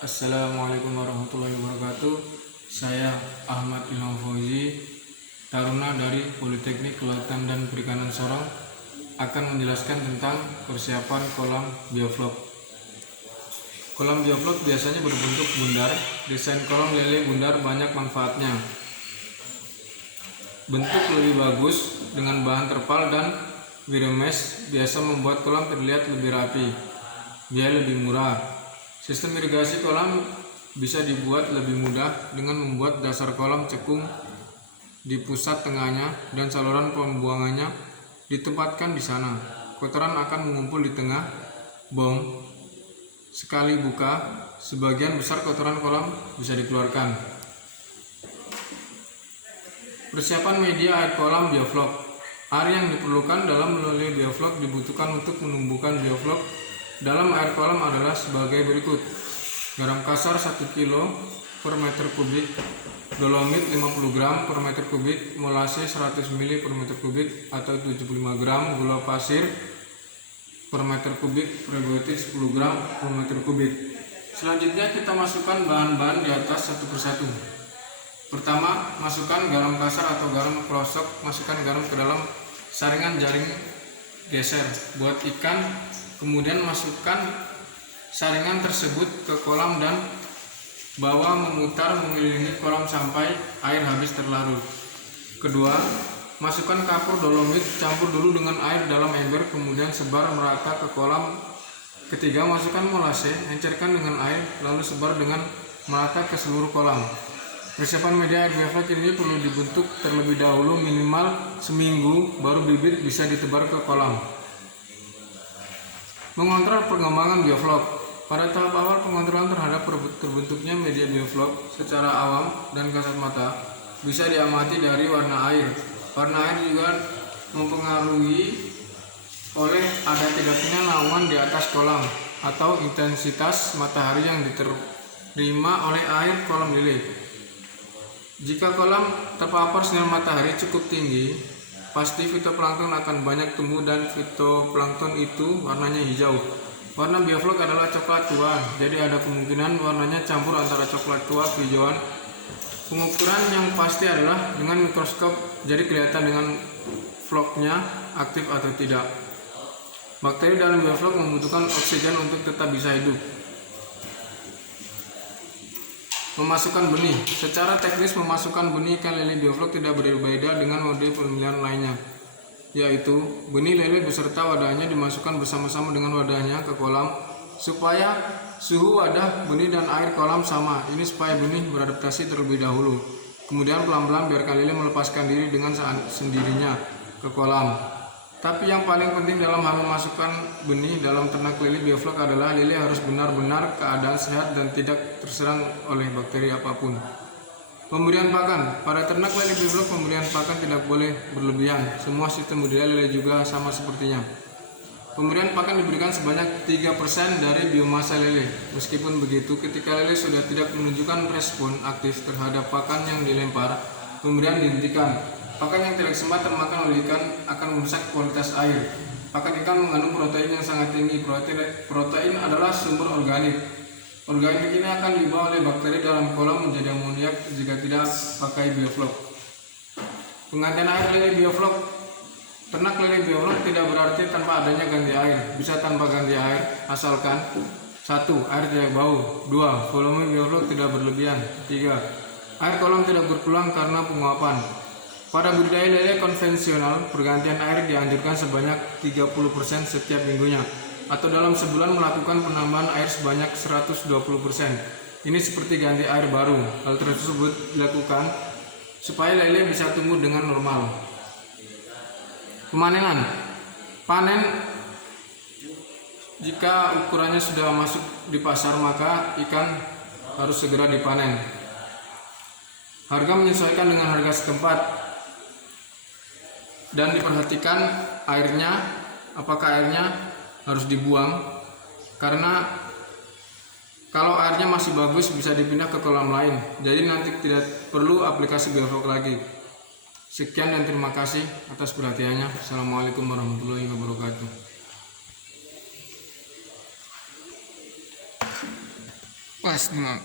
Assalamualaikum warahmatullahi wabarakatuh. Saya Ahmad Ilham Fauzi, taruna dari Politeknik Kelautan dan Perikanan Sorong, akan menjelaskan tentang persiapan kolam bioflok. Kolam bioflok biasanya berbentuk bundar. Desain kolam lele bundar banyak manfaatnya. Bentuk lebih bagus dengan bahan terpal dan wiremesh biasa membuat kolam terlihat lebih rapi. Biaya lebih murah. Sistem irigasi kolam bisa dibuat lebih mudah dengan membuat dasar kolam cekung di pusat tengahnya dan saluran pembuangannya ditempatkan di sana. Kotoran akan mengumpul di tengah bong. Sekali buka, sebagian besar kotoran kolam bisa dikeluarkan. Persiapan media air kolam bioflok. Air yang diperlukan dalam meleleh bioflok dibutuhkan untuk menumbuhkan bioflok dalam air kolam adalah sebagai berikut: garam kasar 1 kg per meter kubik, dolomit 50 gram per meter kubik, molase 100 ml per meter kubik atau 75 gram, gula pasir per meter kubik, prebiotik 10 gram per meter kubik. Selanjutnya kita masukkan bahan-bahan di atas satu persatu. Pertama, masukkan garam kasar atau garam krosok. Masukkan garam ke dalam saringan jaring geser buat ikan. Kemudian masukkan saringan tersebut ke kolam dan bawa memutar mengelilingi kolam sampai air habis terlarut. Kedua, masukkan kapur dolomit, campur dulu dengan air dalam ember, kemudian sebar merata ke kolam. Ketiga, masukkan molase, encerkan dengan air, lalu sebar dengan merata ke seluruh kolam. Persiapan media air bioflok ini perlu dibentuk terlebih dahulu minimal seminggu, baru bibit bisa ditebar ke kolam. Mengontrol pengembangan bioflok. Pada tahap awal pengontrolan terhadap terbentuknya media bioflok secara awam dan kasat mata bisa diamati dari warna air. Warna air juga mempengaruhi oleh ada tidaknya naungan di atas kolam atau intensitas matahari yang diterima oleh air kolam lele. Jika kolam terpapar sinar matahari cukup tinggi, pasti fitoplankton akan banyak tumbuh dan fitoplankton itu warnanya hijau. Warna bioflok adalah coklat tua, jadi ada kemungkinan warnanya campur antara coklat tua kehijauan. Pengukuran yang pasti adalah dengan mikroskop, jadi kelihatan dengan vlognya aktif atau tidak. Bakteri dalam bioflok membutuhkan oksigen untuk tetap bisa hidup. Memasukkan benih. Secara teknis memasukkan benih ikan lele bioflok tidak berbeda dengan mode pemilihan lainnya, yaitu benih lele beserta wadahnya dimasukkan bersama-sama dengan wadahnya ke kolam supaya suhu wadah, benih dan air kolam sama. Ini supaya benih beradaptasi terlebih dahulu. Kemudian pelan-pelan biarkan lele melepaskan diri dengan sendirinya ke kolam. Tapi yang paling penting dalam hal memasukkan benih dalam ternak lele bioflok adalah lele harus benar-benar keadaan sehat dan tidak terserang oleh bakteri apapun. Pemberian pakan. Pada ternak lele bioflok pemberian pakan tidak boleh berlebihan. Semua sistem budidaya lele juga sama sepertinya. Pemberian pakan diberikan sebanyak 3% dari biomasa lele. Meskipun begitu, ketika lele sudah tidak menunjukkan respon aktif terhadap pakan yang dilempar, pemberian dihentikan. Pakan yang tidak sempat termakan oleh ikan akan merusak kualitas air. Pakan ikan mengandung protein yang sangat tinggi. Protein adalah sumber organik. Organik ini akan dibawa oleh bakteri dalam kolam menjadi amoniak jika tidak pakai bioflok. Penggantian air lele bioflok. Ternak lele bioflok tidak berarti tanpa adanya ganti air. Bisa tanpa ganti air, asalkan 1. Air tidak bau. 2. Volume bioflok tidak berlebihan. 3. Air kolam tidak berkurang karena penguapan. Pada budidaya lele konvensional, pergantian air dianjurkan sebanyak 30% setiap minggunya, atau dalam sebulan melakukan penambahan air sebanyak 120%. Ini seperti ganti air baru. Hal tersebut dilakukan supaya lele bisa tumbuh dengan normal. Pemanenan. Panen. Jika ukurannya sudah masuk di pasar, maka ikan harus segera dipanen. Harga menyesuaikan dengan harga setempat. Dan diperhatikan airnya, apakah airnya harus dibuang, karena kalau airnya masih bagus bisa dipindah ke kolam lain, jadi nanti tidak perlu aplikasi bioflok lagi. Sekian dan terima kasih atas perhatiannya. Assalamualaikum warahmatullahi wabarakatuh. Pas nih, Mam.